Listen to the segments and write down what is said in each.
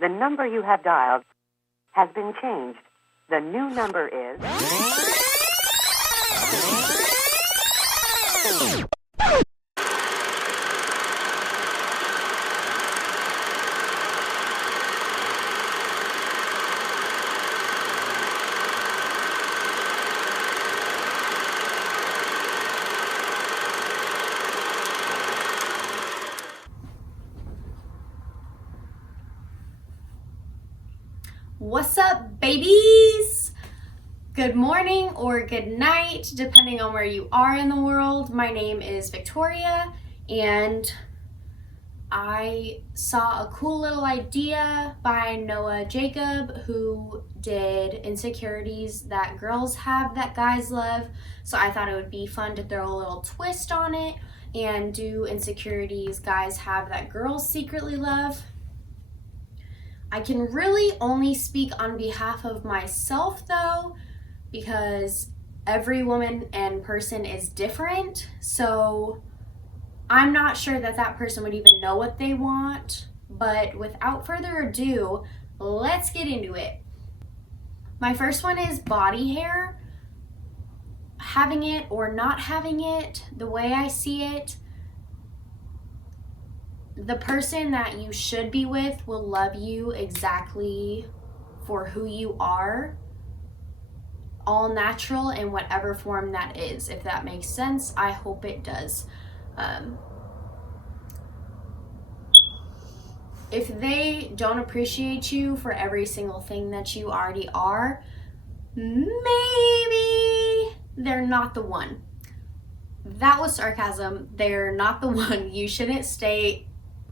The number you have dialed has been changed. The new number is... What's up, babies? Good morning or good night, depending on where you are in the world. My name is Victoria, and I saw a cool little idea by Noah Jacob, who did Insecurities that girls have that guys love. So I thought it would be fun to throw a little twist on it and do Insecurities guys have that girls secretly love. I can really only speak on behalf of myself though, because every woman and person is different. So I'm not sure that that person would even know what they want. But without further ado, let's get into it. My first one is body hair. Having it or not having it, the way I see it, the person that you should be with will love you exactly for who you are, all natural in whatever form that is. If that makes sense, I hope it does. If they don't appreciate you for every single thing that you already are, maybe they're not the one. That was sarcasm. They're not the one. You shouldn't stay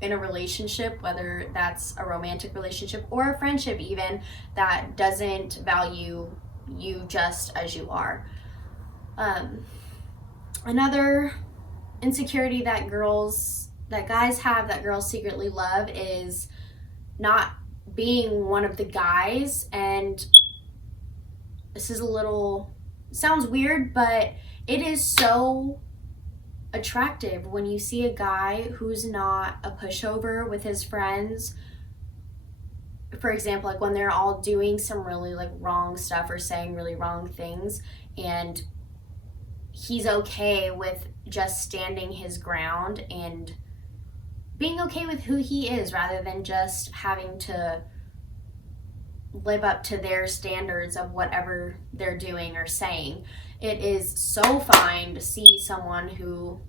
in a relationship, whether that's a romantic relationship or a friendship even, that doesn't value you just as you are. Another insecurity that guys have that girls secretly love is not being one of the guys. And this is sounds weird, but it is so attractive when you see a guy who's not a pushover with his friends. For example, like when they're all doing some really wrong stuff or saying really wrong things, and he's okay with just standing his ground and being okay with who he is rather than just having to live up to their standards of whatever they're doing or saying. It is so fine to see someone who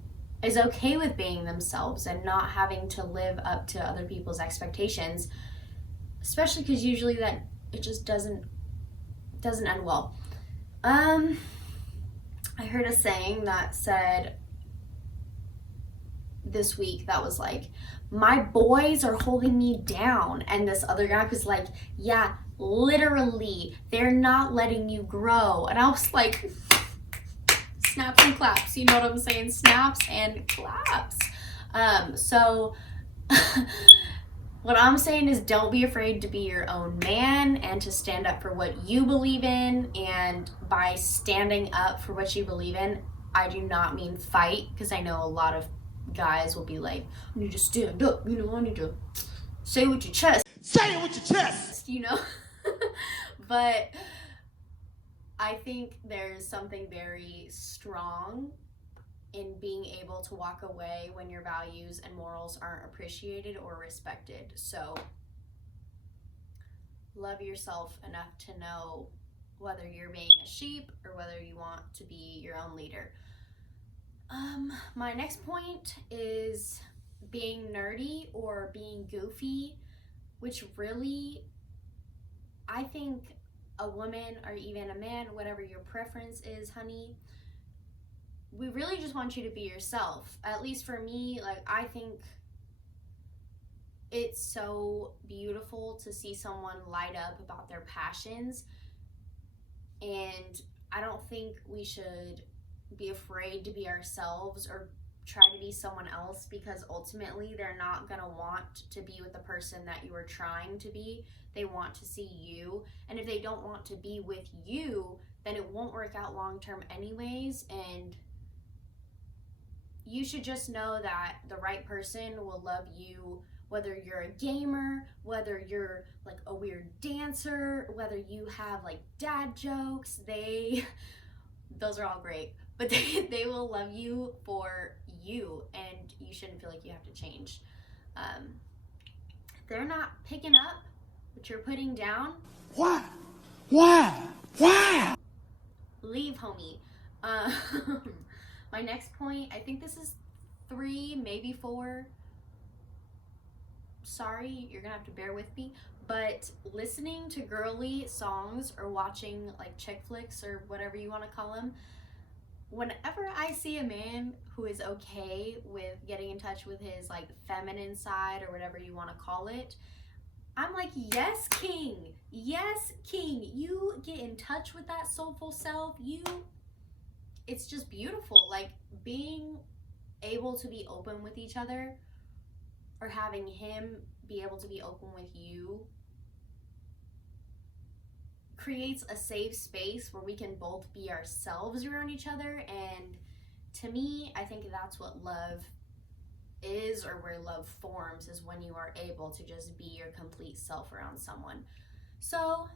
is okay with being themselves and not having to live up to other people's expectations, especially because usually that it just doesn't end well. I heard a saying that said this week that was like, my boys are holding me down, and this other guy was like, yeah, literally, they're not letting you grow. And I was like, snaps and claps, you know what I'm saying? Snaps and claps. So what I'm saying is, don't be afraid to be your own man and to stand up for what you believe in. And by standing up for what you believe in, I do not mean fight, because I know a lot of guys will be like, I need to stand up, I need to say it with your chest. Say it with your chest! But I think there's something very strong in being able to walk away when your values and morals aren't appreciated or respected. So love yourself enough to know whether you're being a sheep or whether you want to be your own leader. My next point is being nerdy or being goofy, which really, I think a woman or even a man, whatever your preference is, honey, we really just want you to be yourself. At least for me, I think it's so beautiful to see someone light up about their passions, and I don't think we should be afraid to be ourselves or try to be someone else, because ultimately they're not going to want to be with the person that you are trying to be. They want to see you, and if they don't want to be with you, then it won't work out long term anyways. And you should just know that the right person will love you whether you're a gamer, whether you're like a weird dancer, whether you have like dad jokes, those are all great, but they will love you for you, and you shouldn't feel like you have to change. They're not picking up what you're putting down. Why? Why? Why? Leave, homie. My next point, I think this is 3, maybe 4. Sorry, you're gonna have to bear with me, but listening to girly songs or watching like chick flicks or whatever you want to call them, whenever I see a man who is okay with getting in touch with his like feminine side or whatever you want to call it, I'm like, yes, king. Yes, king. You get in touch with that soulful self. It's just beautiful. Like being able to be open with each other, or having him be able to be open with you, creates a safe space where we can both be ourselves around each other. And to me, I think that's what love is, or where love forms, is when you are able to just be your complete self around someone. So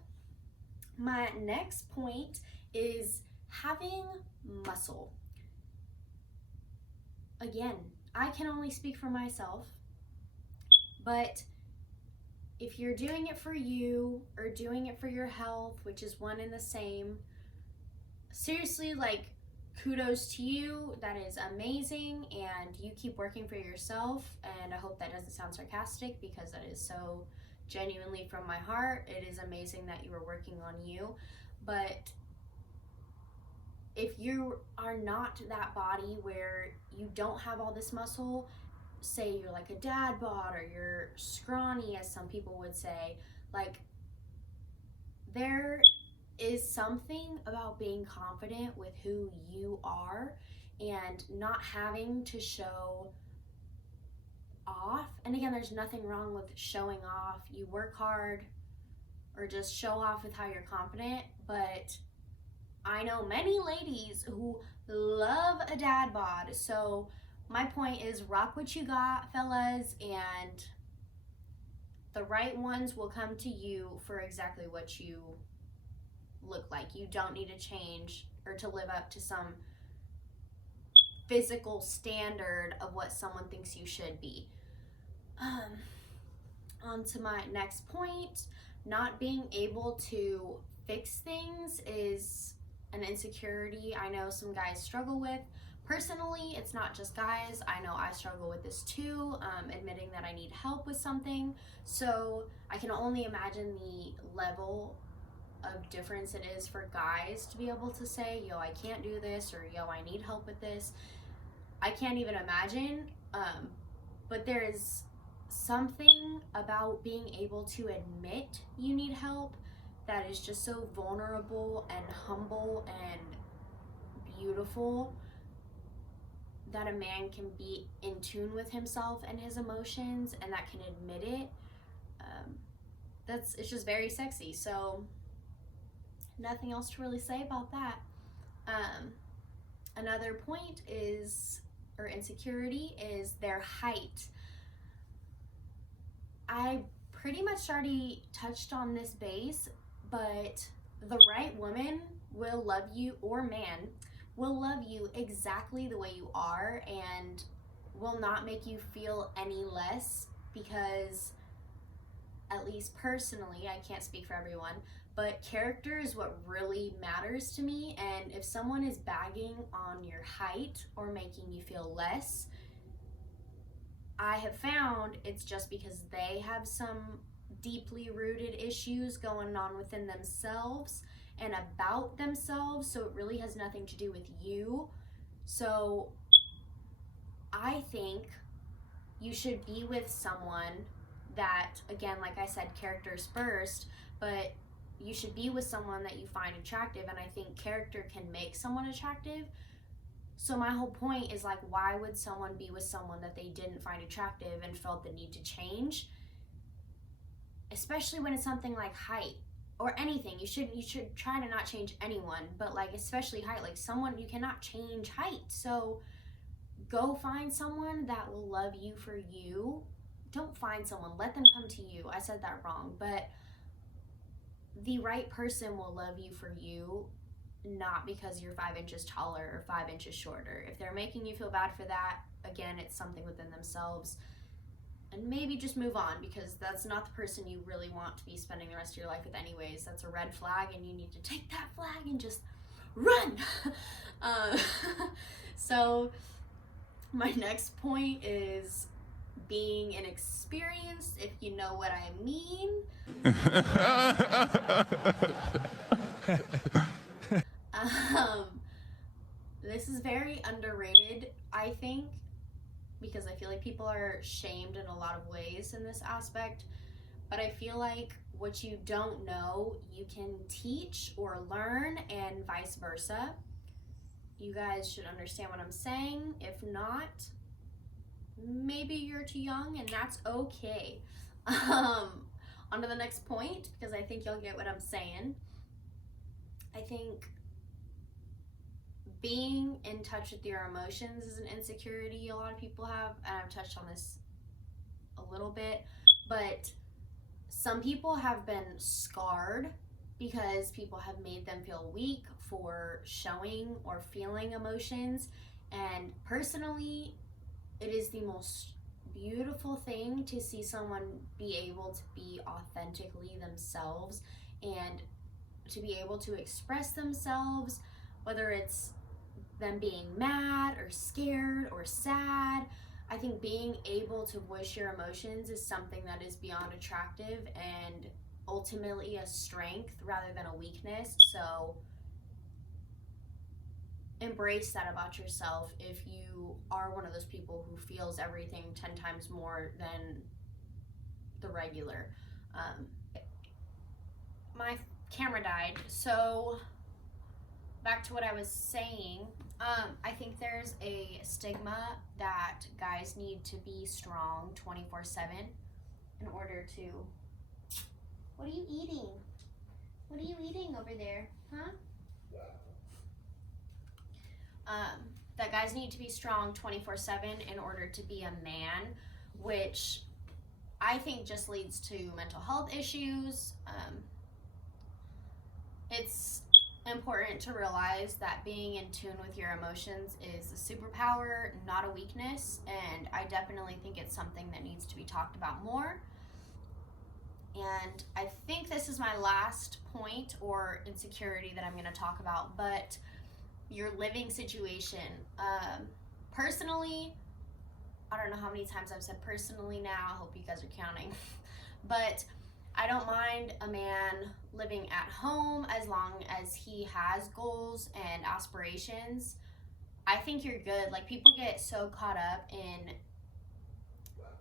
my next point is having muscle. Again, I can only speak for myself, but if you're doing it for you or doing it for your health, which is one and the same, seriously, like, kudos to you. That is amazing, and you keep working for yourself. And I hope that doesn't sound sarcastic, because that is so genuinely from my heart. It is amazing that you are working on you. But if you are not that body where you don't have all this muscle, say you're like a dad bod, or you're scrawny, as some people would say, like, there is something about being confident with who you are and not having to show off. And again, there's nothing wrong with showing off. You work hard, or just show off with how you're confident. But I know many ladies who love a dad bod. So my point is, rock what you got, fellas, and the right ones will come to you for exactly what you look like. You don't need to change or to live up to some physical standard of what someone thinks you should be. On to my next point. Not being able to fix things is an insecurity I know some guys struggle with. Personally, it's not just guys. I know I struggle with this too, admitting that I need help with something. So I can only imagine the level of difference it is for guys to be able to say, yo, I can't do this, or yo, I need help with this. I can't even imagine. But there is something about being able to admit you need help that is just so vulnerable and humble and beautiful, that a man can be in tune with himself and his emotions, and that can admit it. It's just very sexy. So nothing else to really say about that. Another point is, or insecurity, is their height. I pretty much already touched on this base, but the right woman will love you, or man will love you exactly the way you are, and will not make you feel any less, because, at least personally, I can't speak for everyone, but character is what really matters to me. And if someone is bagging on your height or making you feel less, I have found it's just because they have some deeply rooted issues going on within themselves and about themselves, so it really has nothing to do with you. So I think you should be with someone that, again, like I said, character's first, but you should be with someone that you find attractive, and I think character can make someone attractive. So my whole point is, like, why would someone be with someone that they didn't find attractive and felt the need to change? Especially when it's something like height or anything. You should try to not change anyone, but like especially height. Like, someone, you cannot change height. So go find someone that will love you for you, don't find someone, let them come to you. I said that wrong, but the right person will love you for you, not because you're 5 inches taller or 5 inches shorter. If they're making you feel bad for that, again, it's something within themselves. And maybe just move on, because that's not the person you really want to be spending the rest of your life with anyways. That's a red flag, and you need to take that flag and just run. So my next point is being inexperienced, if you know what I mean. This is very underrated, I think, because I feel like people are shamed in a lot of ways in this aspect. But I feel like what you don't know, you can teach or learn, and vice versa. You guys should understand what I'm saying. If not, maybe you're too young, and that's okay. On to the next point, because I think you'll get what I'm saying. I think being in touch with your emotions is an insecurity a lot of people have, and I've touched on this a little bit, but some people have been scarred because people have made them feel weak for showing or feeling emotions. And personally, it is the most beautiful thing to see someone be able to be authentically themselves and to be able to express themselves, whether it's them being mad or scared or sad. I think being able to voice your emotions is something that is beyond attractive and ultimately a strength rather than a weakness. So embrace that about yourself if you are one of those people who feels everything 10 times more than the regular. My camera died, so back to what I was saying. I think there's a stigma that guys need to be strong 24/7 in order to... What are you eating? What are you eating over there, huh? That guys need to be strong 24/7 in order to be a man, which I think just leads to mental health issues. It's important to realize that being in tune with your emotions is a superpower, not a weakness, and I definitely think it's something that needs to be talked about more. And I think this is my last point or insecurity that I'm going to talk about, but your living situation. Personally, I don't know how many times I've said personally now, I hope you guys are counting, but I don't mind a man living at home as long as he has goals and aspirations. I think you're good. Like, people get so caught up in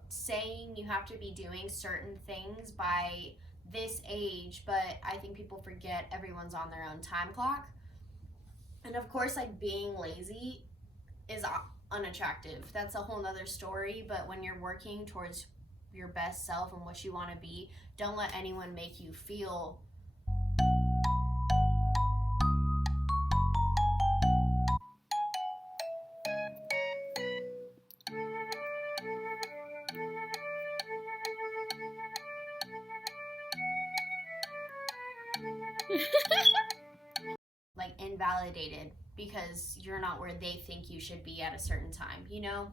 saying you have to be doing certain things by this age, but I think people forget everyone's on their own time clock. And of course, like, being lazy is unattractive. That's a whole nother story, but when you're working towards your best self and what you want to be, don't let anyone make you feel like invalidated because you're not where they think you should be at a certain time. You know,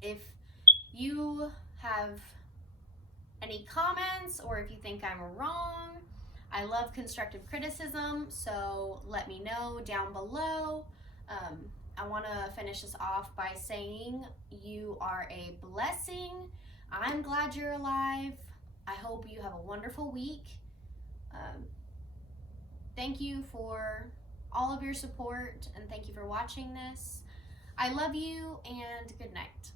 if you have any comments or if you think I'm wrong, I love constructive criticism, so let me know down below. I want to finish this off by saying you are a blessing. I'm glad you're alive. I hope you have a wonderful week. Thank you for all of your support, and thank you for watching this. I love you, and good night.